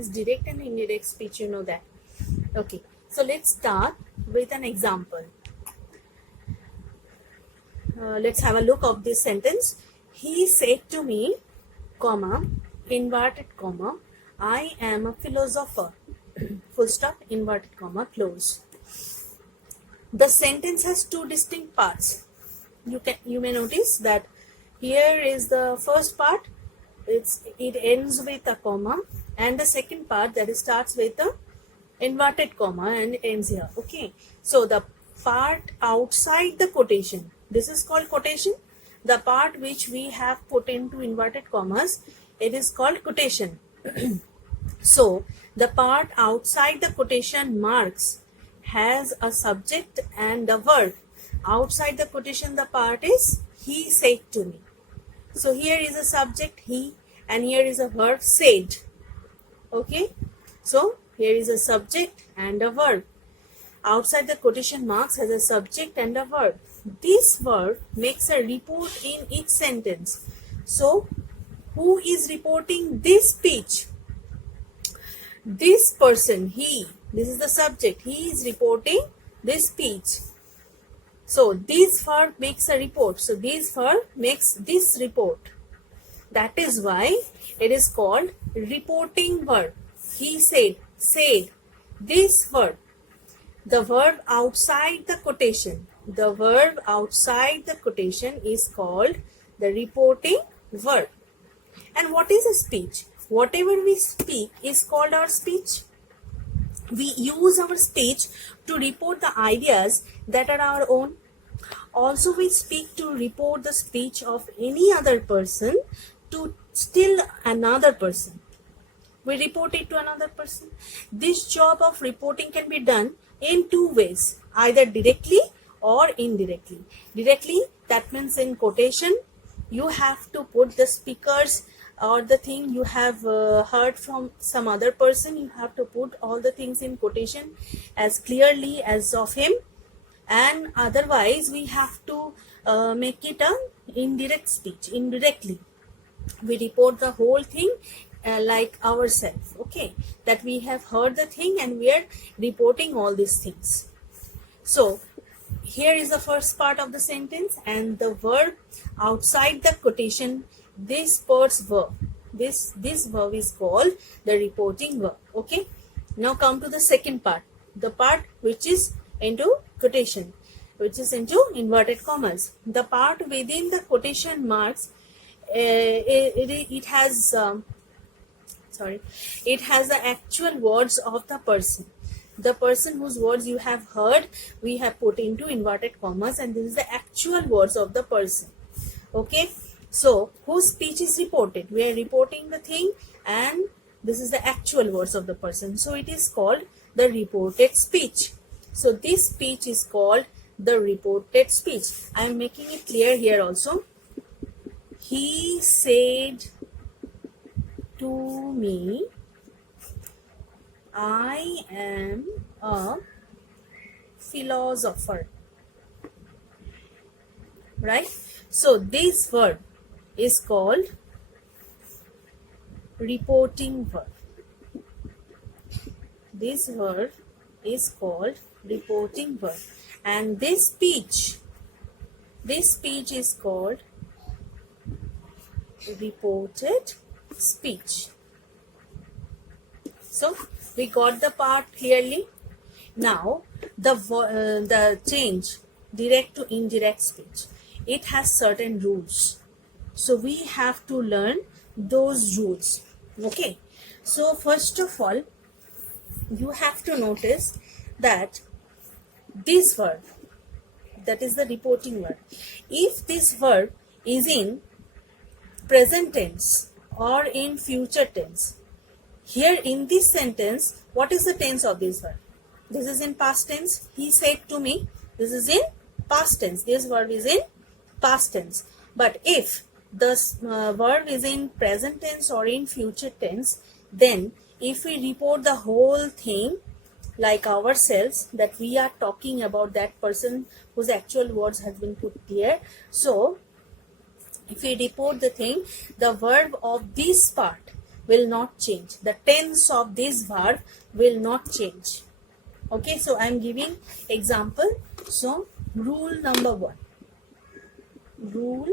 is direct and indirect speech, you know that. Okay, so let's start with an example. Let's have a look of this sentence. He said to me, comma, inverted comma, I am a philosopher. Full stop, inverted comma, close. The sentence has two distinct parts. You may notice that here is the first part. It ends with a comma, and the second part that starts with a inverted comma and ends here. Okay, so the part outside the quotation, this is called quotation. The part which we have put into inverted commas, it is called quotation. So the part outside the quotation marks has a subject and a verb. Outside the quotation, the part is he said to me. So here is a subject he, and here is a verb said. Okay, so here is a subject and a verb. Outside the quotation marks has a subject and a verb. This verb makes a report in each sentence. So who is reporting this speech? This person, he, this is the subject, he is reporting this speech. So this verb makes a report. So this verb makes this report. That is why it is called reporting verb. He said, this verb. The verb outside the quotation. The verb outside the quotation is called the reporting verb. And what is a speech? Whatever we speak is called our speech. We use our speech to report the ideas that are our own. Also, we speak to report the speech of any other person to still another person. We report it to another person. This job of reporting can be done in two ways, either directly or indirectly. Directly, that means in quotation, you have to put the speakers or the thing you have heard from some other person, you have to put all the things in quotation as clearly as of him. And otherwise, we have to make it an indirect speech, indirectly. We report the whole thing like ourselves, okay, that we have heard the thing and we are reporting all these things. So here is the first part of the sentence, and the verb outside the quotation, this part's verb, this verb is called the reporting verb. Okay, now come to the second part, the part which is into quotation, which is into inverted commas. The part within the quotation marks, it has the actual words of the person. The person whose words you have heard, we have put into inverted commas, and this is the actual words of the person. Okay, so whose speech is reported? We are reporting the thing, and this is the actual words of the person. So it is called the reported speech. So this speech is called the reported speech. I am making it clear here also. He said to me, I am a philosopher. Right? So this verb is called reporting verb. This verb is called reporting verb. And this speech is called reported speech. So we got the part clearly. Now the change direct to indirect speech, it has certain rules. So we have to learn those rules. Okay. So first of all, you have to notice that this verb, that is the reporting verb, if this verb is in present tense or in future tense, here in this sentence, what is the tense of this verb? This is in past tense. He said to me. This is in past tense. This verb is in past tense. But if the verb is in present tense or in future tense, then if we report the whole thing like ourselves, that we are talking about that person whose actual words has been put here. So if we report the thing, the verb of this part, will not change. The tense of this verb will not change. Okay, so I am giving example. So rule number 1. Rule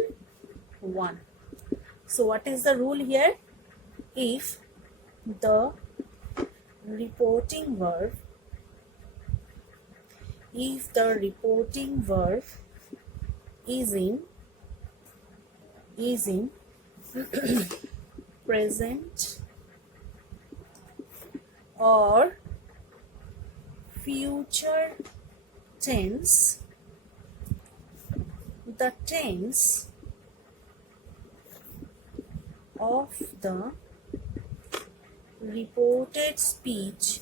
1. So what is the rule here? If the reporting verb is in present or future tense, the tense of the reported speech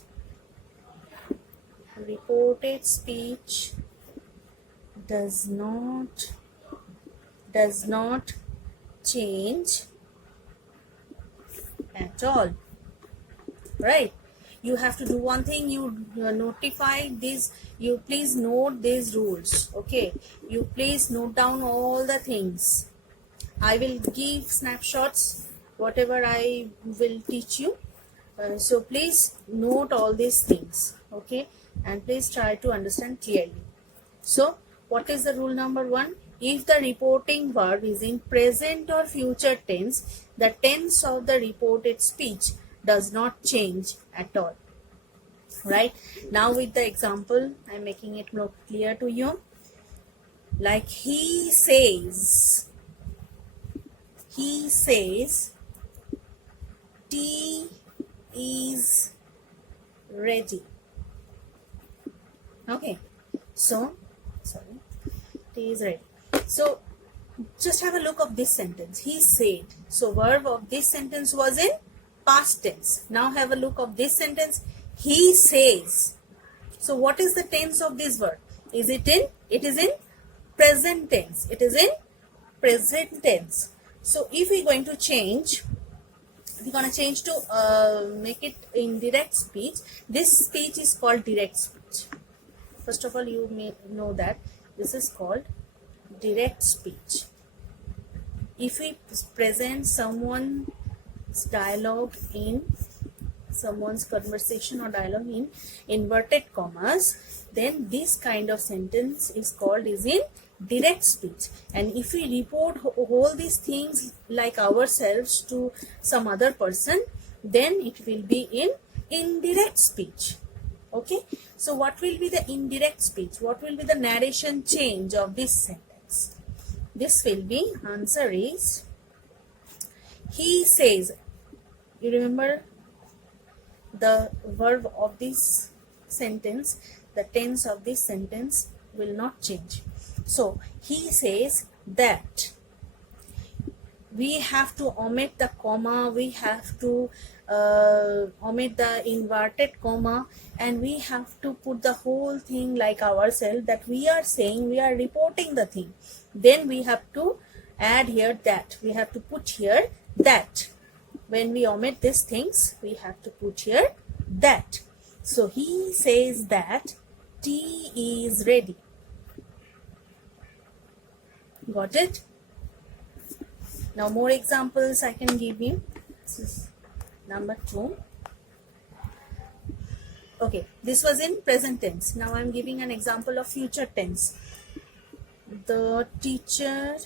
does not change at all. Right? You have to do one thing. You notify this. You please note these rules. Okay. You please note down all the things. I will give snapshots whatever I will teach you. So please note all these things. Okay. And please try to understand clearly. So what is the rule number 1? If the reporting verb is in present or future tense, the tense of the reported speech does not change at all. Right? Now with the example, I am making it more clear to you. Like he says, tea is ready. Okay. So, tea is ready. So, just have a look of this sentence. He said. So, verb of this sentence was in past tense. Now, have a look of this sentence. He says. So, what is the tense of this verb? It is in present tense. It is in present tense. So, if we're going to change, we're going to change to make it in direct speech. This speech is called direct speech. First of all, you may know that this is called direct speech. If we present someone's conversation or dialogue in inverted commas, then this kind of sentence is in direct speech. And if we report all these things like ourselves to some other person, then it will be in indirect speech. Okay, so what will be the indirect speech? What will be the narration change of this sentence? This will be, answer is, he says. You remember the verb of this sentence, the tense of this sentence will not change. So, he says that. We have to omit the comma, we have to omit the inverted comma, and we have to put the whole thing like ourselves, that we are saying, we are reporting the thing. Then we have to add here that. We have to put here that. When we omit these things, we have to put here that. So, he says that tea is ready. Got it? Now more examples I can give you. This is number 2. Okay, this was in present tense. Now I am giving an example of future tense. The teacher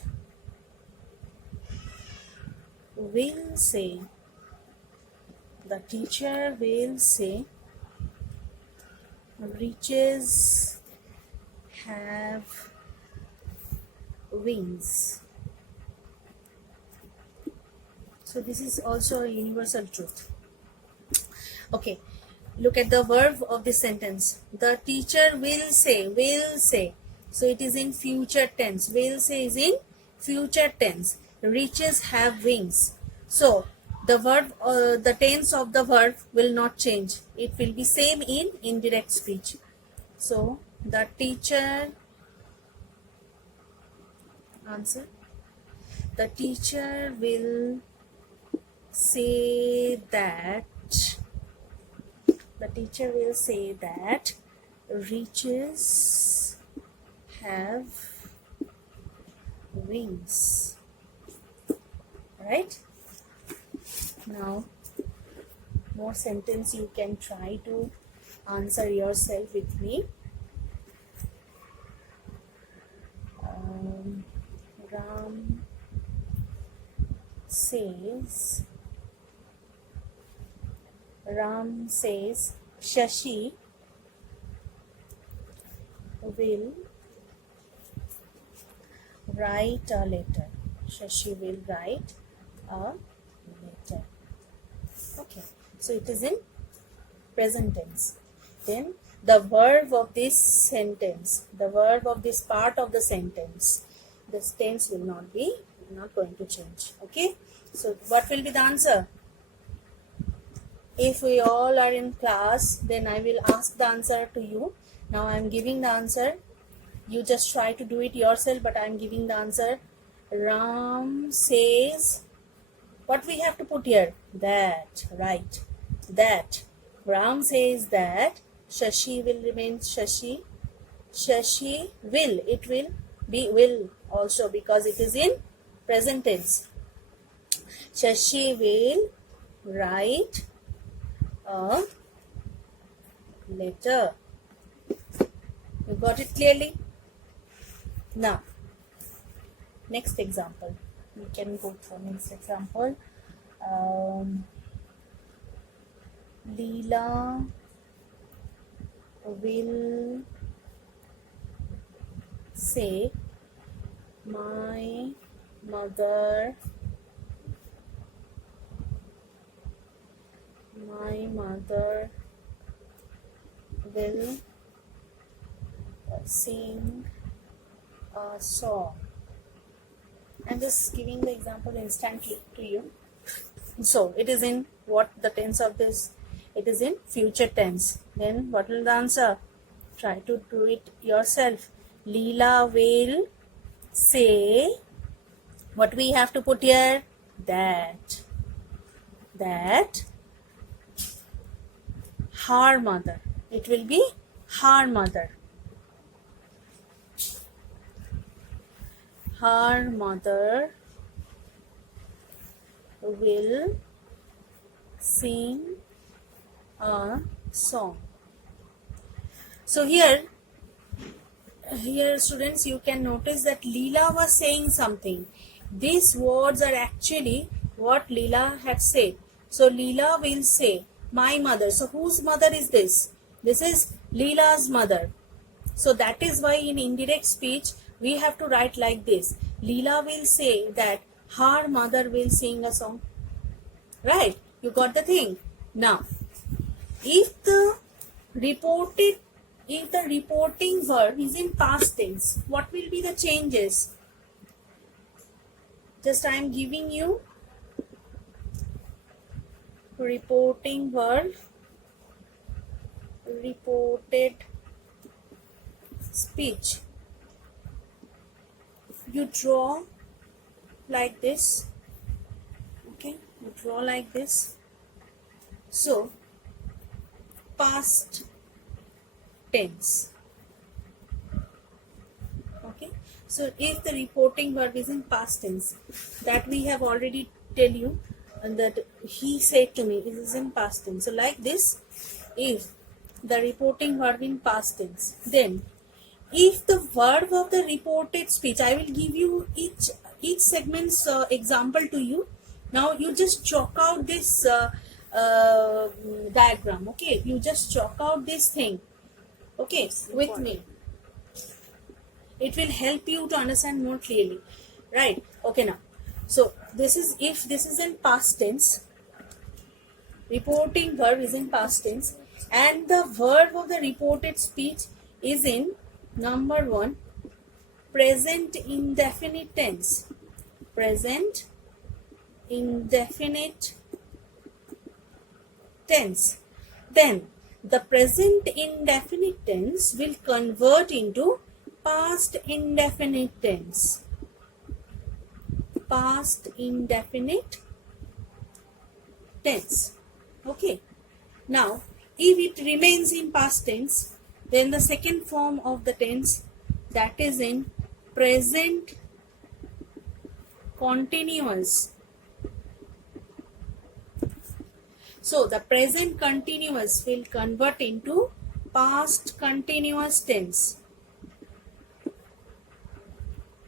will say, riches have wings. So this is also a universal truth. Okay, look at the verb of this sentence. The teacher will say. So it is in future tense. Will say is in future tense. Riches have wings. So the verb, the tense of the verb will not change. It will be same in indirect speech. So the teacher, answer. The teacher will say that riches have wings. Right? Now more sentence you can try to answer yourself with me. Ram says Shashi will write a letter. Shashi will write a letter. Okay, so it is in present tense. Then the verb of this sentence, the verb of this part of the sentence, this tense will not going to change. Okay, so what will be the answer? If we all are in class, then I will ask the answer to you. Now I am giving the answer. You just try to do it yourself, but I am giving the answer. Ram says, what we have to put here? That, right? That. Ram says that Shashi will remain Shashi. Shashi will. It will be will also because it is in present tense. Shashi will write a letter. You got it clearly? Now, next example. We can go for next example. Leela will say, my mother will sing a song. I'm just giving the example instantly to you. So it is in what the tense of this? It is in future tense. Then what will the answer? Try to do it yourself. Leela will say, what we have to put here? That her mother. It will be her mother. Her mother will sing a song. So here students, you can notice that Leela was saying something. These words are actually what Leela had said. So Leela will say, my mother. So whose mother is this? This is Leela's mother. So that is why in indirect speech we have to write like this. Leela will say that her mother will sing a song. Right? You got the thing? Now, if the reporting verb is in past tense, what will be the changes? Just I am giving you reporting verb, reported speech. You draw like this. Okay, you draw like this. So, past tense. Okay, so if the reporting verb is in past tense, that we have already tell you, and that he said to me, it is in past tense. So like this, if the reporting verb in past tense, then if the verb of the reported speech, I will give you each segment's example to you. Now you just chalk out this diagram. Okay, you just chalk out this thing. Okay, with me. It will help you to understand more clearly. Right? Okay, now. So this is, if this is in past tense, reporting verb is in past tense, and the verb of the reported speech is in number 1, present indefinite tense. Present indefinite tense. Then the present indefinite tense will convert into past indefinite tense. Past indefinite tense. Okay. Now, if it remains in past tense, then the second form of the tense, that is in present continuous. So the present continuous will convert into past continuous tense.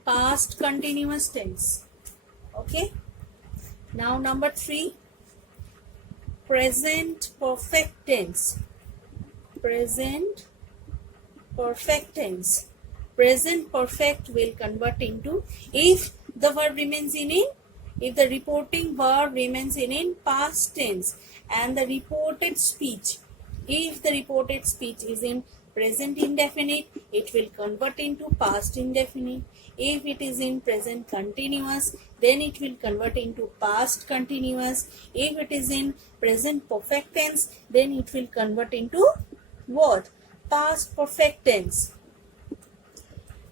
Past continuous tense. Okay. Now number 3, present perfect tense. Present perfect tense. Present perfect will convert into, if the verb remains in if the reporting verb remains in past tense, and the reported speech, if the reported speech is in present indefinite, it will convert into past indefinite. If it is in present continuous, then it will convert into past continuous. If it is in present perfect tense, then it will convert into what? Past perfect tense.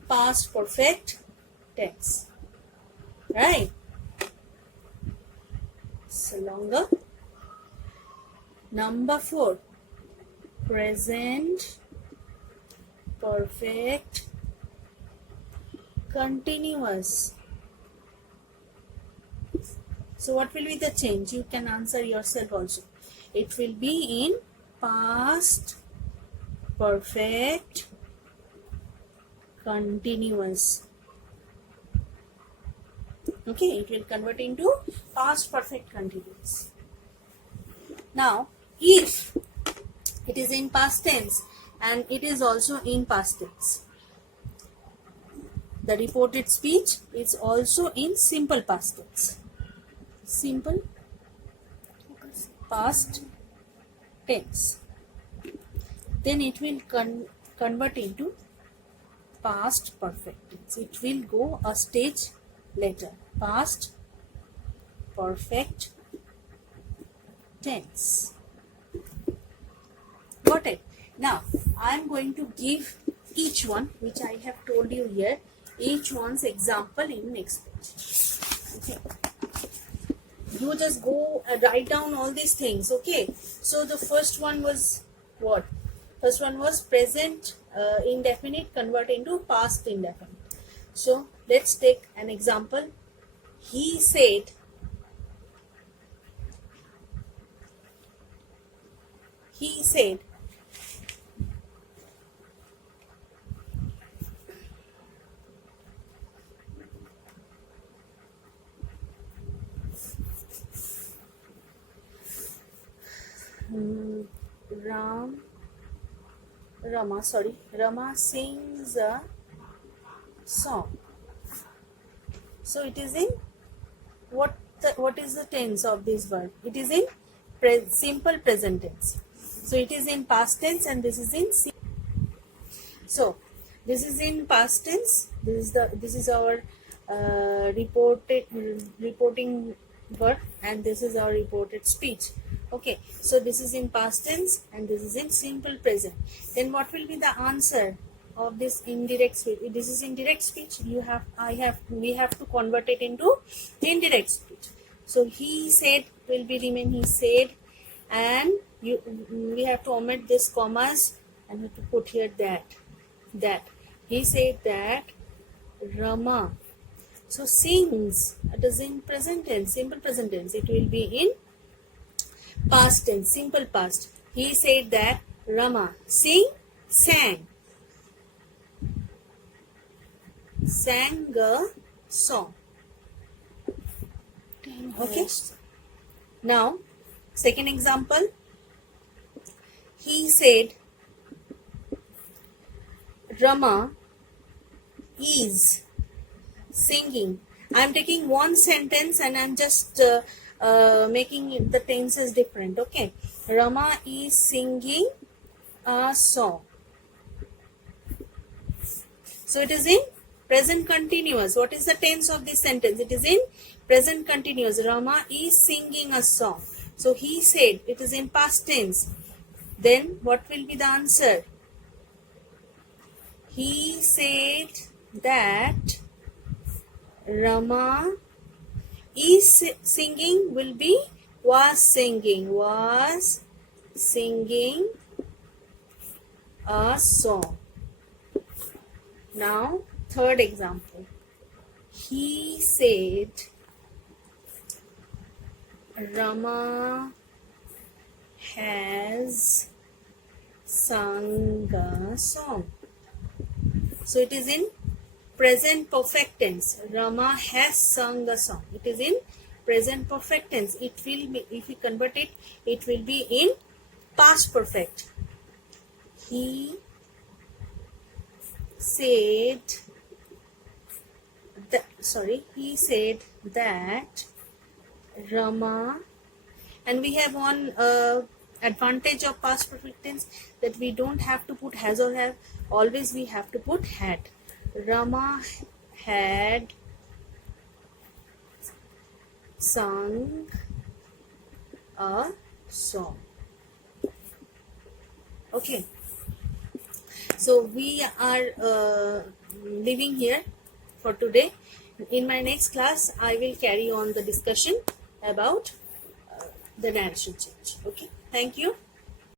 Past perfect tense. Right? So longer. Number 4, present perfect continuous. So what will be the change? You can answer yourself also. It will be in past perfect continuous. Okay, it will convert into past perfect continuous. Now, if it is in past tense and it is also in past tense, the reported speech is also in simple past tense. Simple past tense. Then it will convert into past perfect tense. It will go a stage later. Past perfect tense. Got it? Now, I am going to give each one, which I have told you here, each one's example in next page. Okay. You just go write down all these things. Okay. So the first one was what? First one was present indefinite convert into past indefinite. So let's take an example. He said. He said. Rama sings a song. So it is in what is the tense of this verb? It is in simple present tense. So it is in past tense and this is in so this is in past tense. This is our reporting verb and this is our reported speech. Okay, so this is in past tense and this is in simple present. Then what will be the answer of this indirect speech? This is indirect speech. We have to convert it into indirect speech. So he said will be remain he said, and we have to omit this commas and we have to put here that he said that Rama so sings. It is in present tense, simple present tense. It will be in past tense, simple past. He said that Rama sang a song. Okay. Now, second example. He said Rama is singing. I am taking one sentence and I am just making the tenses different. Okay. Rama is singing a song. So it is in present continuous. What is the tense of this sentence? It is in present continuous. Rama is singing a song. So he said, it is in past tense. Then what will be the answer? He said that Rama is singing will be was singing a song. Now, third example. He said Rama has sung a song. So it is in present perfect tense. Rama has sung a song. It is in present perfect tense. It will be, if we convert it, it will be in past perfect. He said that Rama, and we have one advantage of past perfect tense, that we don't have to put has or have, always we have to put had. Rama had sung a song. Okay, so we are leaving here for today. In my next class, I will carry on the discussion about the narration change. Okay, thank you.